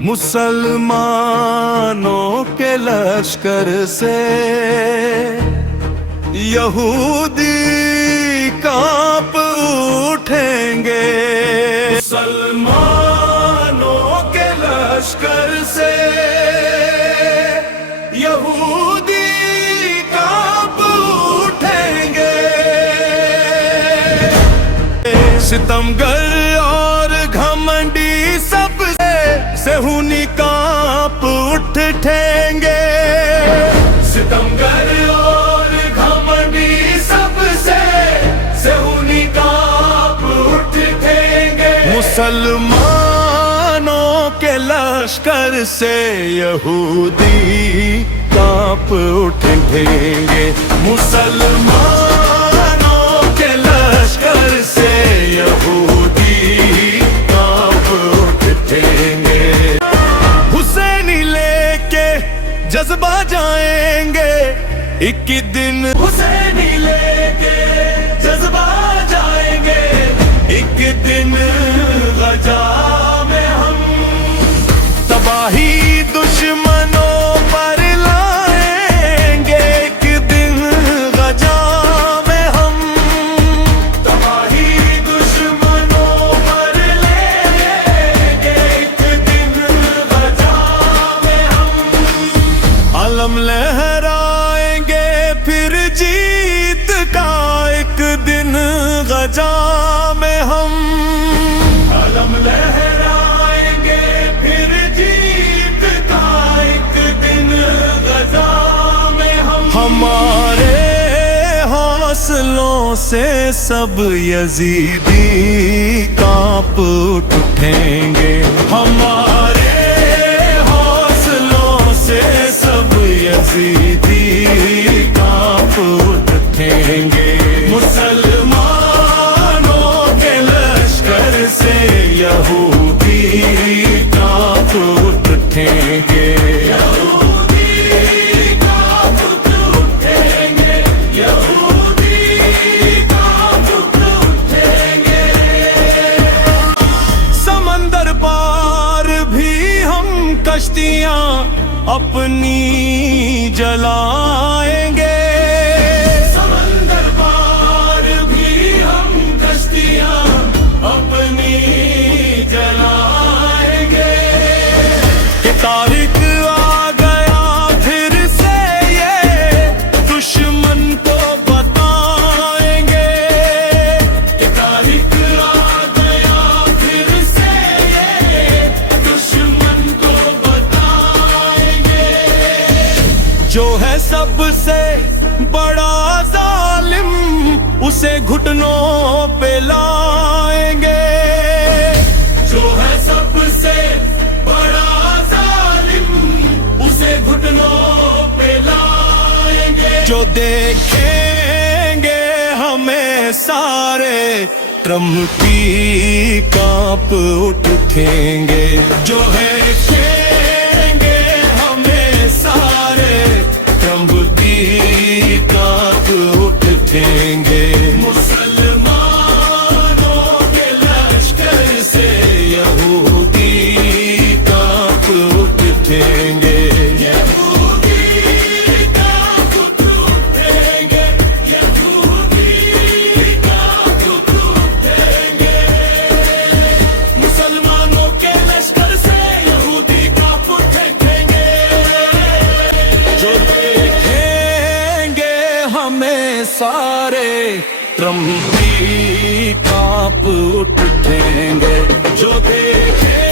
मुसलमानों के लश्कर से यहूदी कांप उठेंगे। मुसलमानों के लश्कर से यहूदी कांप उठेंगे। सितमगर और घमंडी सबसे हुनी कांप उठेंगे। सितमगर और घमंडी सबसे हुनी कांप उठेंगे। मुसलमानों के लश्कर से यहूदी कांप उठेंगे। मुसलमानों के लश्कर से यहूदी कांप उठेंगे। हुसैनी लेके जज्बा जाएंगे एक दिन। हुसैनी लेके जज्बा जाएंगे एक दिन। गजा में हम तबाही दुश्मनों पर लाएंगे एक दिन। गजा में हम तबाही दुश्मनों पर लेंगे एक दिन। गजा में हम अलम लहराएंगे फिर जीत का एक दिन। गजा में हम अलम लहराएंगे फिर जीत का एक दिन। गजा में हम हमारे हौसलों से सब यजीदी कांप उठेंगे। हमारे हौसलों से सब यजीदी कांप उठेंगे। मुसलमानों के लश्कर से यहूदी कांप उठेंगे। यहूदी कांप उठेंगे। यहूदी कांप उठेंगे। समंदर पार भी हम कश्तियां अपनी जलाएंगे। समंदर पार भी हम कश्तियां अपनी जलाएंगे। कि तारीख आ गया फिर से ये दुश्मन को बताएंगे। कि तारीख आ गया फिर से ये दुश्मन को बताएंगे। जो है सबसे बड़ा जालिम उसे घुटनों पे लाएंगे। जो है सबसे बड़ा जालिम उसे घुटनों पे लाएंगे। जो देखेंगे हमें सारे त्रमकी कांप उठेंगे। जो है देखेंगे हमें सारे त्रमकी कांप उठेंगे। मुसलमानों के लश्कर से यहूदी कांप उठेंगे। यहूदी कांप उठेंगे। यहूदी कांप उठेंगे। मुसलमानों के लश्कर से यहूदी कांप उठेंगे। जो देखेंगे हमें सारे त्रमकी कांप उठेंगे। जो देखेंगे